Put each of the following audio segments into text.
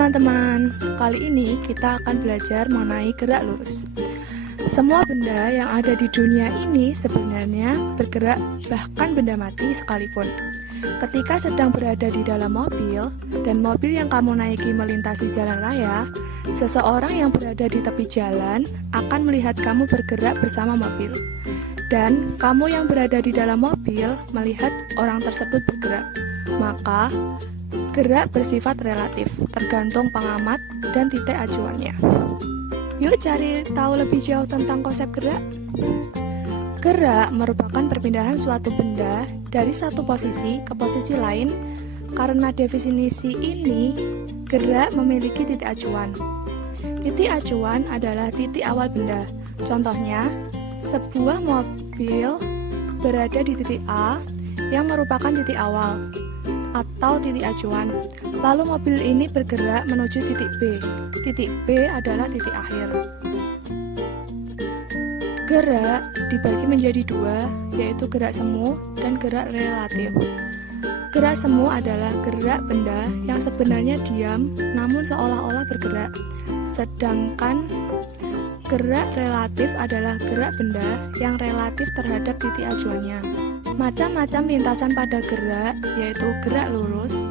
teman-teman, kali ini kita akan belajar mengenai gerak lurus. Semua benda yang ada di dunia ini sebenarnya bergerak, bahkan benda mati sekalipun. Ketika sedang berada di dalam mobil, dan mobil yang kamu naiki melintasi jalan raya, seseorang yang berada di tepi jalan akan melihat kamu bergerak bersama mobil. Dan kamu yang berada di dalam mobil melihat orang tersebut bergerak. Maka, gerak bersifat relatif, tergantung pengamat dan titik acuannya. Yuk cari tahu lebih jauh tentang konsep gerak. Gerak merupakan perpindahan suatu benda dari satu posisi ke posisi lain. Karena definisi ini, gerak memiliki titik acuan. Titik acuan adalah titik awal benda. Contohnya, sebuah mobil berada di titik A yang merupakan titik awal atau titik acuan. Lalu mobil ini bergerak menuju titik B. Titik B adalah titik akhir. Gerak dibagi menjadi dua, yaitu gerak semu dan gerak relatif. Gerak semu adalah gerak benda yang sebenarnya diam namun seolah-olah bergerak. Sedangkan gerak relatif adalah gerak benda yang relatif terhadap titik acuannya. Macam-macam lintasan pada gerak, yaitu gerak lurus,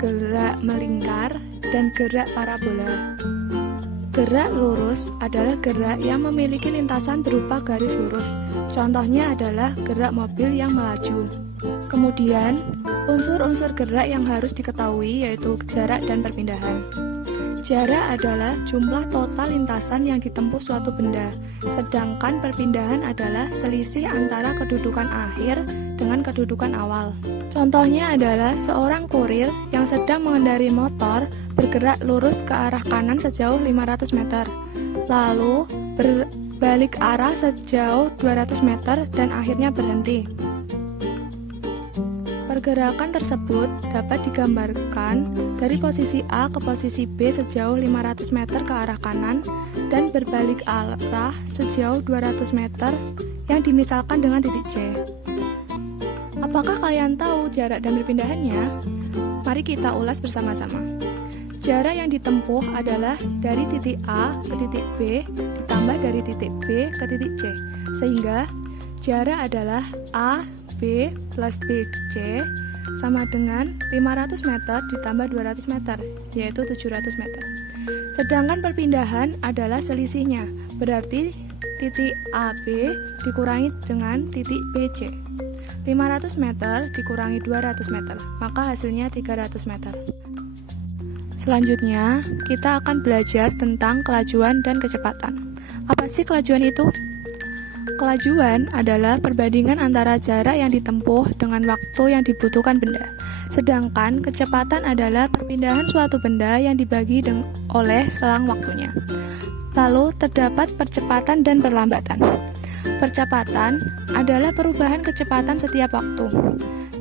gerak melingkar, dan gerak parabola. Gerak lurus adalah gerak yang memiliki lintasan berupa garis lurus. Contohnya adalah gerak mobil yang melaju. Kemudian, unsur-unsur gerak yang harus diketahui yaitu jarak dan perpindahan. Jarak adalah jumlah total lintasan yang ditempuh suatu benda, sedangkan perpindahan adalah selisih antara kedudukan akhir dengan kedudukan awal. Contohnya adalah seorang kurir yang sedang mengendarai motor bergerak lurus ke arah kanan sejauh 500 meter, lalu berbalik arah sejauh 200 meter dan akhirnya berhenti. Pergerakan tersebut dapat digambarkan dari posisi A ke posisi B sejauh 500 meter ke arah kanan dan berbalik arah sejauh 200 meter yang dimisalkan dengan titik C. Apakah kalian tahu jarak dan perpindahannya? Mari kita ulas bersama-sama. Jarak yang ditempuh adalah dari titik A ke titik B ditambah dari titik B ke titik C, sehingga jarak adalah A B plus BC sama dengan 500 meter ditambah 200 meter, yaitu 700 meter. Sedangkan perpindahan adalah selisihnya, berarti titik AB dikurangi dengan titik BC. 500 meter dikurangi 200 meter, maka hasilnya 300 meter. Selanjutnya, kita akan belajar tentang kelajuan dan kecepatan. Apa sih kelajuan itu? Kelajuan adalah perbandingan antara jarak yang ditempuh dengan waktu yang dibutuhkan benda. Sedangkan kecepatan adalah perpindahan suatu benda yang dibagi oleh selang waktunya. Lalu terdapat percepatan dan perlambatan. Percepatan adalah perubahan kecepatan setiap waktu.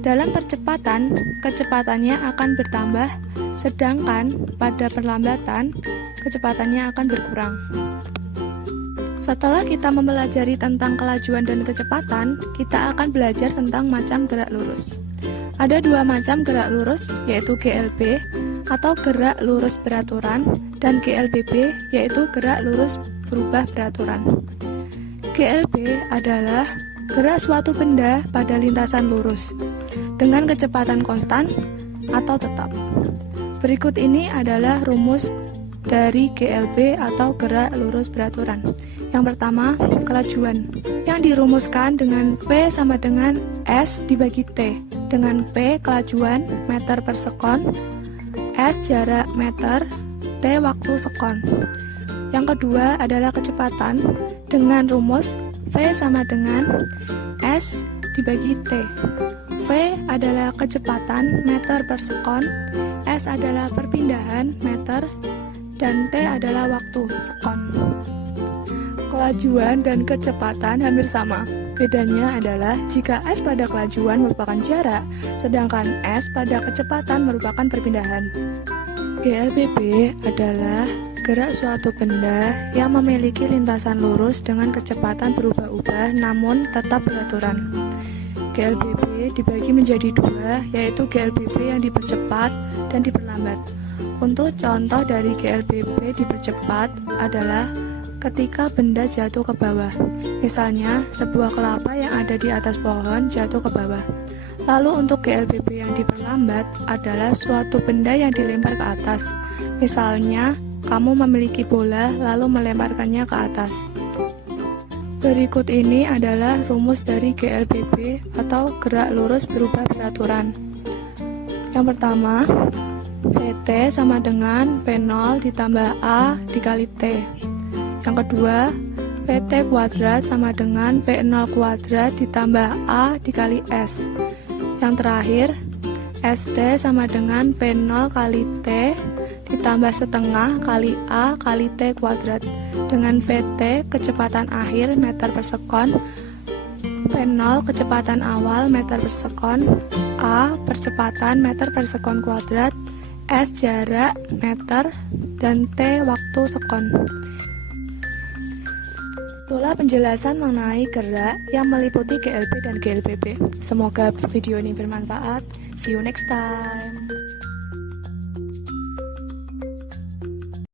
Dalam percepatan, kecepatannya akan bertambah, sedangkan pada perlambatan, kecepatannya akan berkurang. Setelah kita mempelajari tentang kelajuan dan kecepatan, kita akan belajar tentang macam gerak lurus. Ada dua macam gerak lurus, yaitu GLB atau gerak lurus beraturan dan GLBB, yaitu gerak lurus berubah beraturan. GLB adalah gerak suatu benda pada lintasan lurus dengan kecepatan konstan atau tetap. Berikut ini adalah rumus dari GLB atau gerak lurus beraturan. Yang pertama, kelajuan, yang dirumuskan dengan V sama dengan S dibagi T, dengan V kelajuan meter per sekon, S jarak meter, T waktu sekon. Yang kedua adalah kecepatan, dengan rumus V sama dengan S dibagi T. V adalah kecepatan meter per sekon, S adalah perpindahan meter, dan T adalah waktu sekon. Kelajuan dan kecepatan hampir sama. Bedanya adalah jika S pada kelajuan merupakan jarak, sedangkan S pada kecepatan merupakan perpindahan. GLBB adalah gerak suatu benda yang memiliki lintasan lurus dengan kecepatan berubah-ubah namun tetap beraturan. GLBB dibagi menjadi dua, yaitu GLBB yang dipercepat dan diperlambat. Untuk contoh dari GLBB dipercepat adalah ketika benda jatuh ke bawah. Misalnya, sebuah kelapa yang ada di atas pohon jatuh ke bawah. Lalu untuk GLBB yang diperlambat adalah suatu benda yang dilempar ke atas. Misalnya, kamu memiliki bola lalu melemparkannya ke atas. Berikut ini adalah rumus dari GLBB atau gerak lurus berubah beraturan. Yang pertama, PT sama dengan P0 ditambah A dikali T. Yang kedua, PT kuadrat sama dengan P0 kuadrat ditambah A dikali S. Yang terakhir, ST sama dengan P0 kali T ditambah setengah kali A kali T kuadrat. Dengan PT kecepatan akhir meter per sekon, P0 kecepatan awal meter per sekon, A percepatan meter per sekon kuadrat, S jarak meter, dan T waktu sekon. Itulah penjelasan mengenai gerak yang meliputi GLB dan GLBB. Semoga video ini bermanfaat. See you next time.